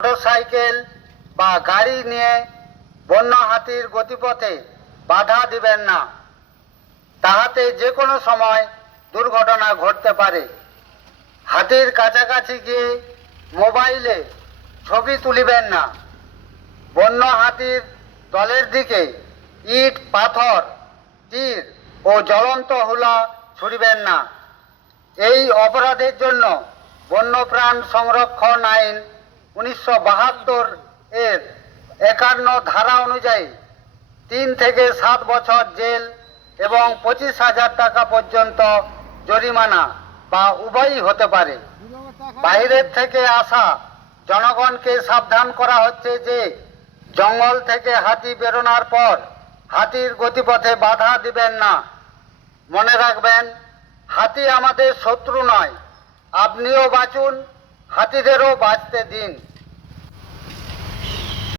Motorcycle বা গাড়ি নিয়ে বন্য হাতির গতিপথে বাধা দিবেন না, তাহাতে যে কোনো সময় দুর্ঘটনা ঘটতে পারে। হাতির কাছাকাছি গিয়ে মোবাইলে ছবি তুলিবেন না। বন্য হাতির দলের দিকে ইট, পাথর, তীর ও জ্বলন্ত হুলা ছুড়িবেন না। এই অপরাধের জন্য বন্যপ্রাণ সংরক্ষণ আইন 1972 এর 51 ধারা অনুযায়ী 3 থেকে 7 বছর জেল এবং 25,000 টাকা পর্যন্ত জরিমানা বা উভয়ই হতে পারে। বাইরের থেকে আসা জনগণকে সাবধান করা হচ্ছে যে জঙ্গল থেকে হাতি বেরোনোর পর হাতির গতিপথে বাধা দিবেন না। মনে রাখবেন, হাতি আমাদের শত্রু নয়। আপনিও বাঁচুন, হাতিদেরও বাঁচতে দিন।